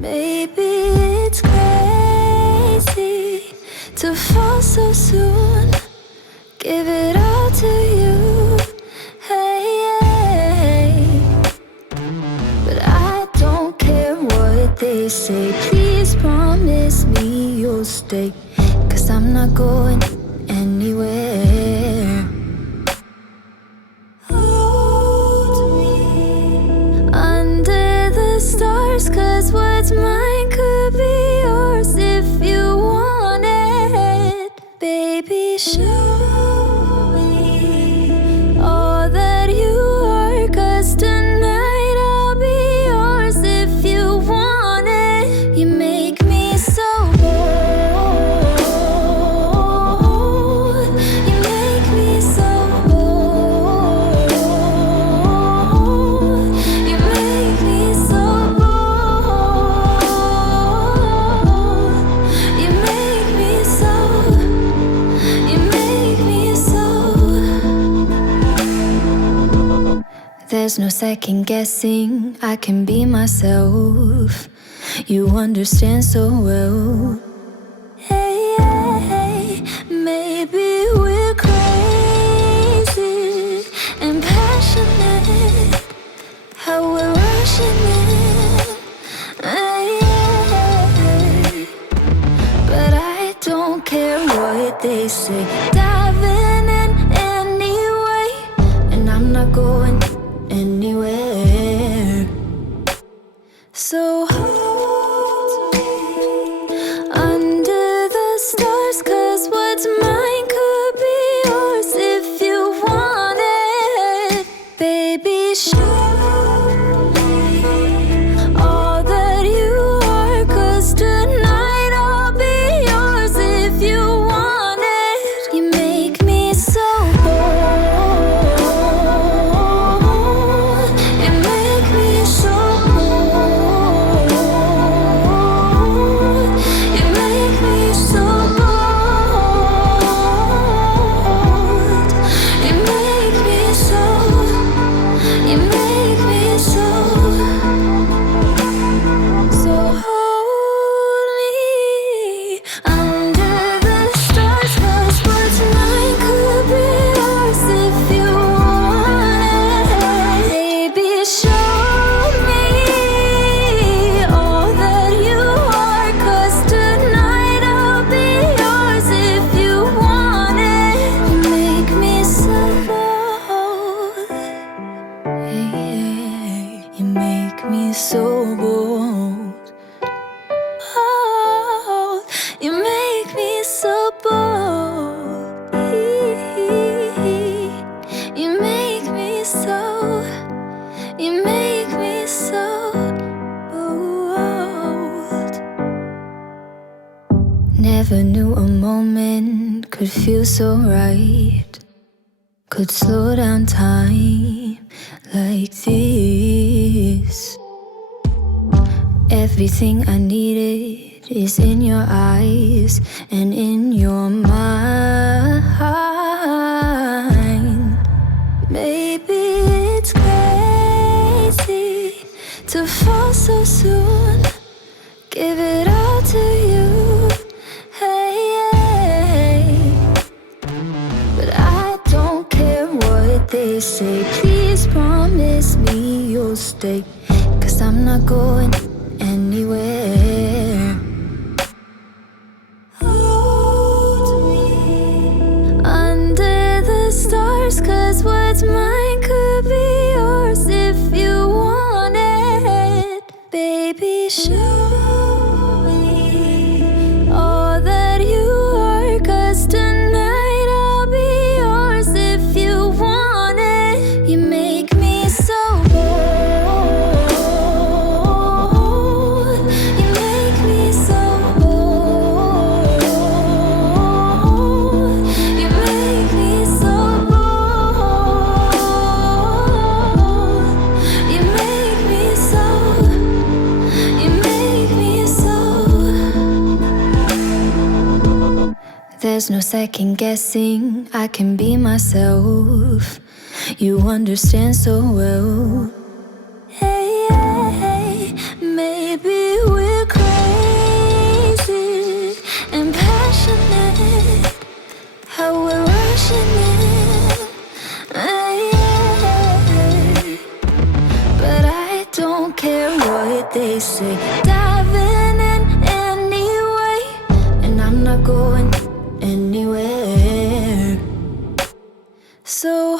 Maybe it's crazy to fall so soon. Give it all to you, hey. But I don't care what they say. Please promise me you'll stay, 'cause I'm not going anywhere. Hold me under the stars, 'cause what's mine could be yours if you want it. Baby, show me all that you are, 'cause tonight I'll be yours if you want it. You make me so bold. You make me so bold. You make me so bold. You make me so. You make me so. There's no second guessing, I can be myself. You understand so well. Hey, hey, maybe we're crazy and passionate, how we're rushing in. Hey, hey, but I don't care what they say. Diving in anyway, and I'm not going anywhere. So hold me under the stars, 'cause what's mine could be yours if you want it. Baby, show me all that you are, 'cause tonight I'll be yours if you want it. You make me so bold. You make me so bold. You make me so bold. You make me so. You make me so. So hold me under the stars, 'cause what's mine could be yours if you want it. Baby, show me all that you are, 'cause tonight I'll be yours if you want it. You make me so bold. Hey, you make me so bold. Oh, you make me so bold. You make me so. You make me so bold. Never knew a moment could feel so right, could slow down time like this. Everything I needed is in your eyes and in your mind. Maybe it's crazy to fall so soon. Give it all to you, hey. But I don't care what they say. Please promise me you'll stay, 'cause I'm not going anywhere. Hold me under the stars, 'cause what's mine could be yours if you want it. Baby, show me all that you are, 'cause tonight I'll be yours if you want it. You make me so bold. You make me so bold. You make me so bold. You make me so. You make me so. There's no second guessing, I can be myself. You understand so well. Hey, hey, maybe we're anyway. Diving in anyway, and I'm not going anywhere. So